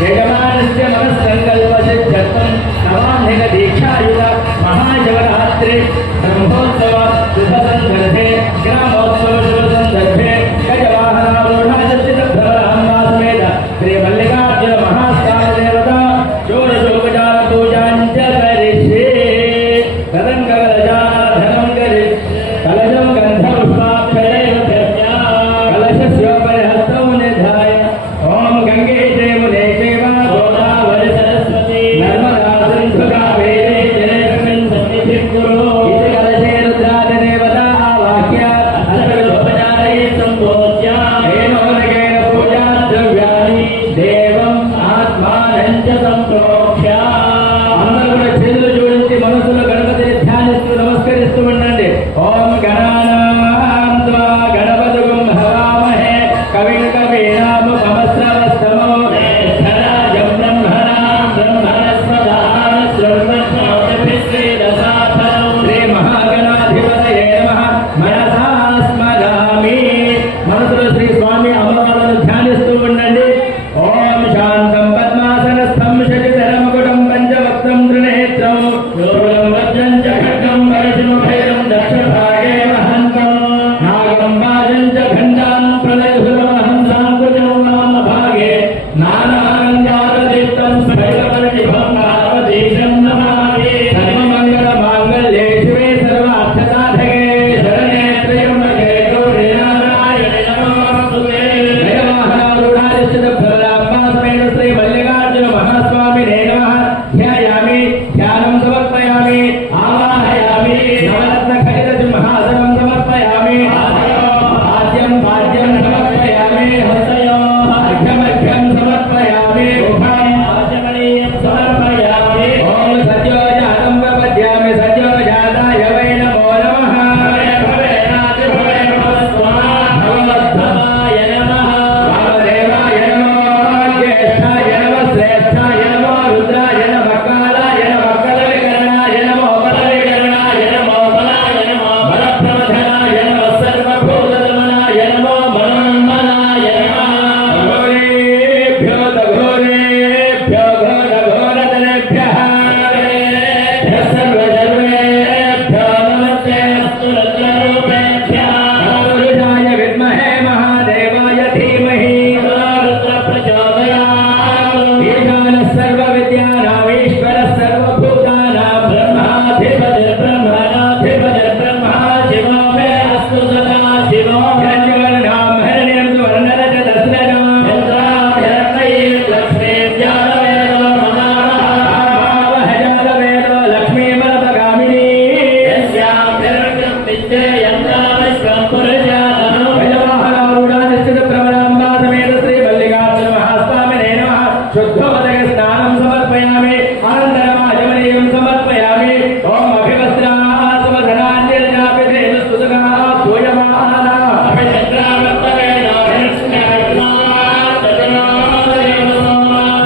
यजमानस्य मनस्संकल्पसिद्ध्यर्थं नवान्धिकदीक्षायुग महाशिवरात्रि ब्रह्मोत्सव शुभसंदर्भे ग्रामोत्सव शुभसंदर्भे गजवाहनारूढाचितभ्रमराम्बासमेत श्रीमल्लिकार्जुन महास्वामिदेवता षोडशोपचार पूजां च करिष्ये तदङ्गकलशाधनं करिष्ये कलशं गन्धपुष्पाक्षरैव कलशस्योपरि हस्तौ निधाय ॐ गङ्गे मुने चैव गोदावरि सरस्वती नर्मदा सिन्धु कावेरी जलेस्मिन् सन्निधिं कुरु इति कलशे रुद्रादिदेवता आवाह्य अष्टविधोपचारैः सम्पूज्य हेनोदकेन पूजा द्रव्याणि देवम् आत्मानं च सम्प्रोक्ष्य అందరూ కూడా చేతులు జోడించి మనసులో గణపతిని ధ్యానిస్తూ నమస్కరిస్తూ ఉండండి. ఓం గణానాం త్వా గణపతిం హవామహే కవిం కవీనాముపమస్రవస్తమో జ్యేష్ఠరాజం బ్రహ్మణాం బ్రహ్మణస్పదాన శృణ్వన్నోతిభిశ్రీదశాఫలం శ్రీ మహాగణాధిపతయే నమః మనసా స్మరామి. మనసులో శ్రీ స్వామి అమ్మవారిని ధ్యానిస్తూ ఉండండి. ఓం శాంతం పద్మాసనస్థం శశిధరముకుటం పంచవక్త్రం త్రినేత్రం శూలం వజ్రం చ ఖడ్గం పరశుభైరం దక్షభాగే మహంతం నాగం వాజం చ ఘంటాం ప్రళయసురమహంసాం కుజం వామభాగే నానానందారదీప్తం స్ఫటికపరిశుభం పార్వతీశం నమామి. సర్వమంగళమాంగళ్యే శివే సర్వార్థసాధకే శరణే త్రయంబకే గౌరీ నారాయణి నమోస్తుతే. జయవాహనారూఢాధిష్ఠితభ్రమరాంబాసమేత శ్రీ మల్లికార్జున మహాస్వామినే నమః. ధ్యాయామి ధ్యానం సమర్పయామి ఆవాహయామి నవరత్న ఖడిత సింహాసనం సమర్పయామి ఆద్యం పాద్యం సమర్పయామి హస్తయో అర్ఘ్యమర్ఘ్యం సమర్పయామి ఉభయం ఆచమనీయం సమర్పయామి. ఓం సత్యో జాతం ప్రపద్యామి సత్యో జాతాయ వై నమో నమః. భగవద్భవాయ నమః వామదేవాయ నమో జ్యేష్ఠాయ నమః శ్రేష్ఠాయ నమో రుద్రాయ నమః కాలాయ నమః కలవికరణాయ నమో బలవికరణాయ నమో బలాయ నమో బలప్రమథనాయ నమః సర్వభూతదమనాయ నమో మనోన్మనాయ నమః. ఘోరేభ్యో ఘోరేభ్యో ఘోరఘోరతనేభ్యః సర్వసర్వేభ్యో నమస్తే అస్తు రుద్రరూపేభ్యः. పురుషాయ విద్మహే మహాదేవాయ ధీమహి రుద్ర ప్రచోదయాత్. ఈశానः సర్వవిద్యానాం ఈశ్వరः సర్వభూతానాం బ్రహ్మాధిపతిర్బ్రహ్మణాధిపతిర్బ్రహ్మా శివో మే అస్తు సదా శివో. హిరణ్యవర్ణాం హిరణ్యర్దువర్ణరజతస్రజాం చంద్రాభిరణయైర్ లక్ష్మీం జాతవేదో మహావహజాతవేదో లక్ష్మీమలపగామినీ యస్యాం హిరణ్యం విద్యేయం విశ్వం పురుషాతను. గజవాహనారూఢాధిష్ఠితభ్రమరాంబాసమేత శ్రీ మల్లికార్జున మహాస్వామినే నమః. శుద్ధోదక స్నానం సమర్పయామి అనంతరం ఆచమనీయం సమర్పయామి. ఓం అభివస్త్రాసుమధనాన్యర్జాపితేన స్తుతగా పూయమానా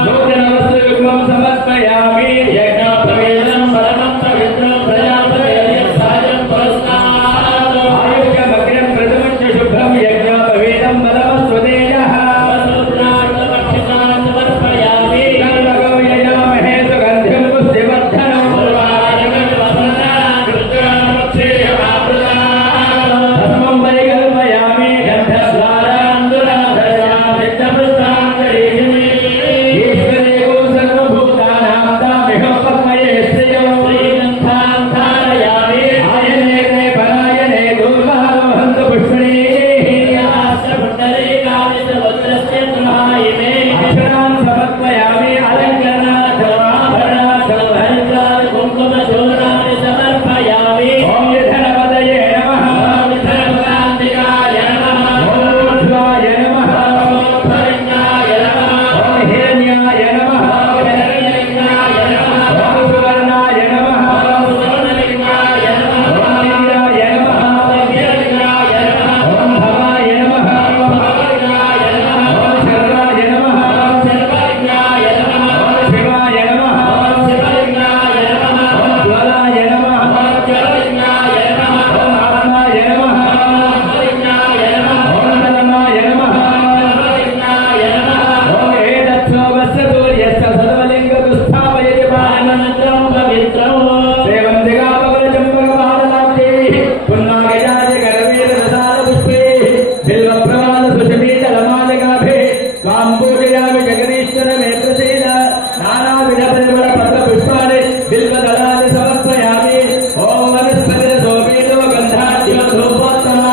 నూతన వస్త్రయుగ్మం సమర్పయామి. యజ్ఞోపవీతం పరమం పవిత్రం ప్రజాపతిం సాయం పురస్కారం ఆయుష్యమగ్రం ప్రథమం చ శుభ్రం యజ్ఞోపవీతం బలమస్వదేయః. సమర్పయామి. కల్పకో యజామహే సుగంధిం పుష్టివర్ధనం తస్మం వైకల్పయామి बिल्वप्रवाल सुषमीतलमालिकाभे त्वां पूजयामि जगदीश्वर मे प्रसीद नानाविध परिमल पत्र पुष्पाणि बिल्वदलानि समर्पयामि ॐ वनस्पतिरसोमेतो गन्धाढ्यो धूपोत्तमः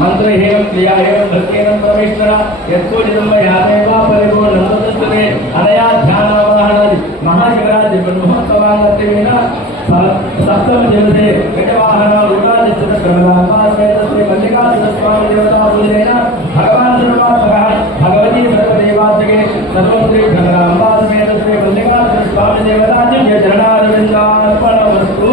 मंत्रहेम क्रियाहेम भक्तेन परमेश्वर यत्पूजितं यामेव परिपूर्णं तदस्तुते अनया ध्यानावधानादि महाशिवरात्रि ब्रह्मोत्सवांगत्वेन सप्तम दिवसे गजवाहन रूढादिस्थित ब्रह्मास्मेतस्य मल्लिकार्जुनस्वामी देवता पूजनेन भगवान् सर्वात्मकः भगवती सर्वदेवात्मके सर्वश्री भगवाम्बास्मेतस्य मल्लिकार्जुनस्वामी देवताज्ञ चरणारविन्दार्पणमस्तु।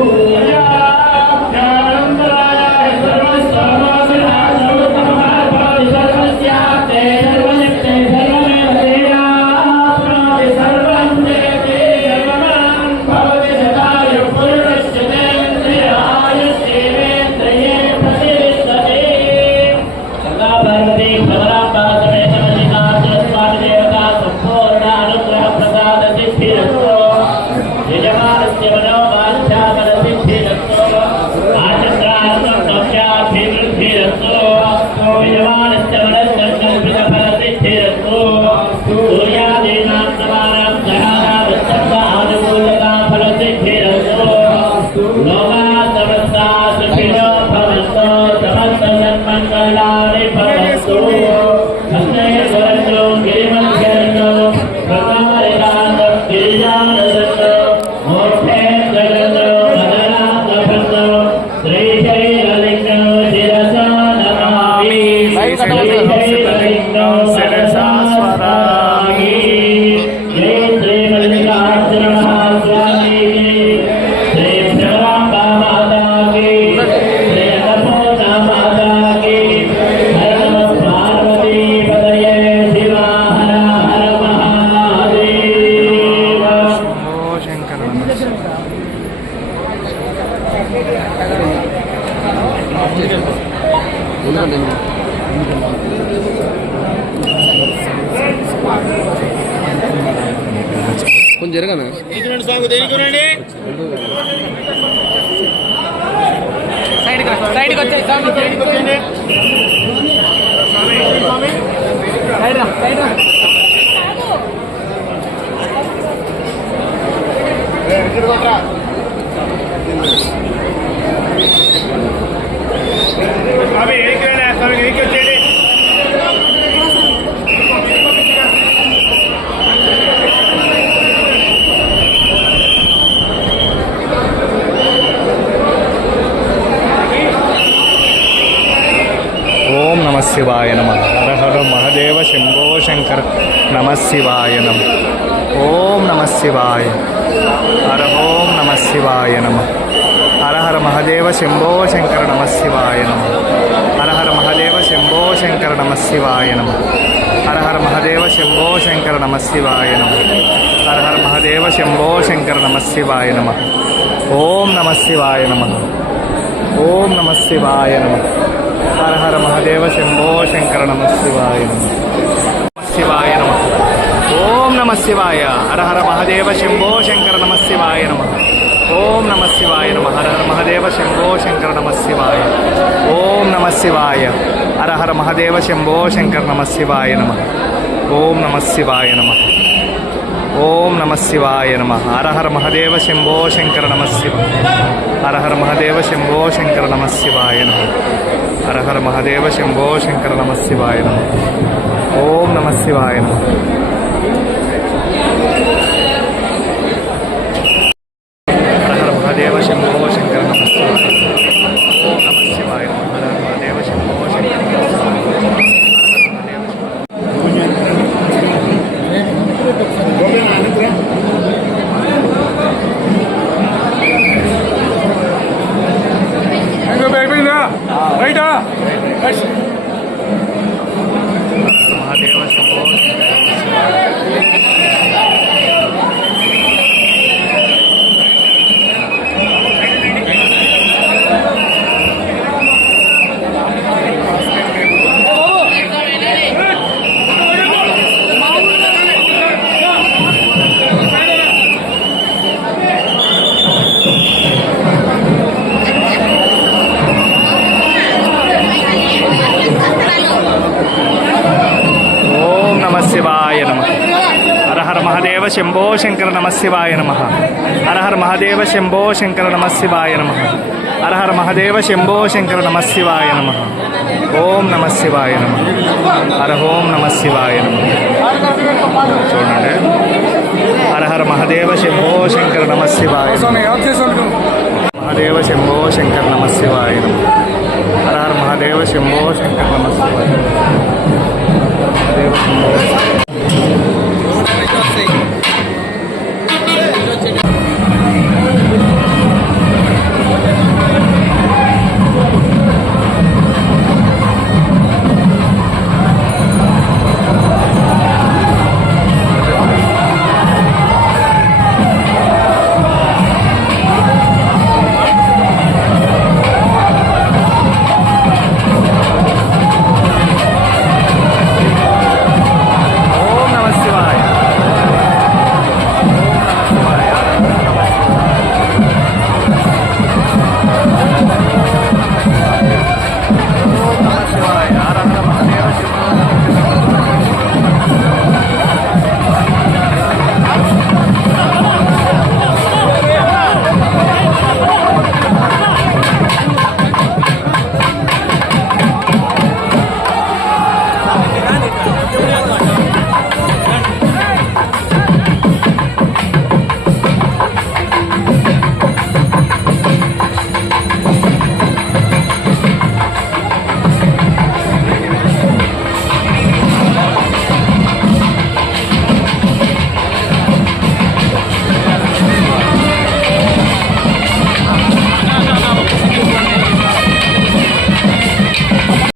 కొంచెం జరగనా సైడ్కి వచ్చేసి సైడ్ రా స్వామి ఏకైనా స్వామి ఏకి వచ్చేయండి. ఓం నమ శివాయ నమ హర హర మహదేవ శంభో శంకర నమ శివాయ నమ ఓం నమ శివాయ హర ఓం నమ శివాయ నమ హర హర మహదేవ శంభో శంకర నమ శివాయ నమ హర హర మహదేవ శంభో శంకర నమ శివాయ నమ హర హర మహదేవ శంభో శంకర నమ శివాయ నమ హర హర మహదేవ శంభో శంకర నమ శివాయ నమ ఓం నమ శివాయ నమ ఓం నమ శివాయ నమ హర హర మహదేవ శంభో శంకర నమ శివాయ నమ శివాయ నమ ఓం నమ శివాయ హర హర మహదేవ శంభో శంకర నమ శివాయ నమ ఓం నమ శివాయ నమ హర హర మహదేవ శంభో శంకర నమ శివాయ ఓం నమ శివాయ హర హర మహదేవ శంభో శంకర నమ శివాయ నమ ఓం నమ శివాయ నమ ఓం నమ శివాయ నమ హర హర మహదేవ శంభో శంకర నమ శివాయ హర హర మహదేవ శంభో శంకర నమ శివాయ నమ హర హర మహదేవ శంభో శంకర నమ శివాయ నమ ఓం నమ శివాయ నమ హర హర మహదేవ శంభో శంకర నమ శివాయ ఓం నమ శివాయ నమ హర హర మహదేవ శంభో శంకర నమ మహాదేవ శంభో శివాయ నమ హర హర మహదేవ శంభో శంకర నమ శివాయ నమ హర హర మహదేవ శంభో శంకర నమ శివాయ నమ హర హర మహదేవ శంభో శంకర నమ శివాయ నమ ఓం నమ శివాయ నమ హర ఓం నమ శివాయ నమ చూడండి హర హర మహదేవ శంభో శంకర నమ శివాయ మహదేవ శంభో శంకర నమ శివాయ నమ హర హర మహదేవ శంభో శంకర నమ శివాయ మహదేవ శంభో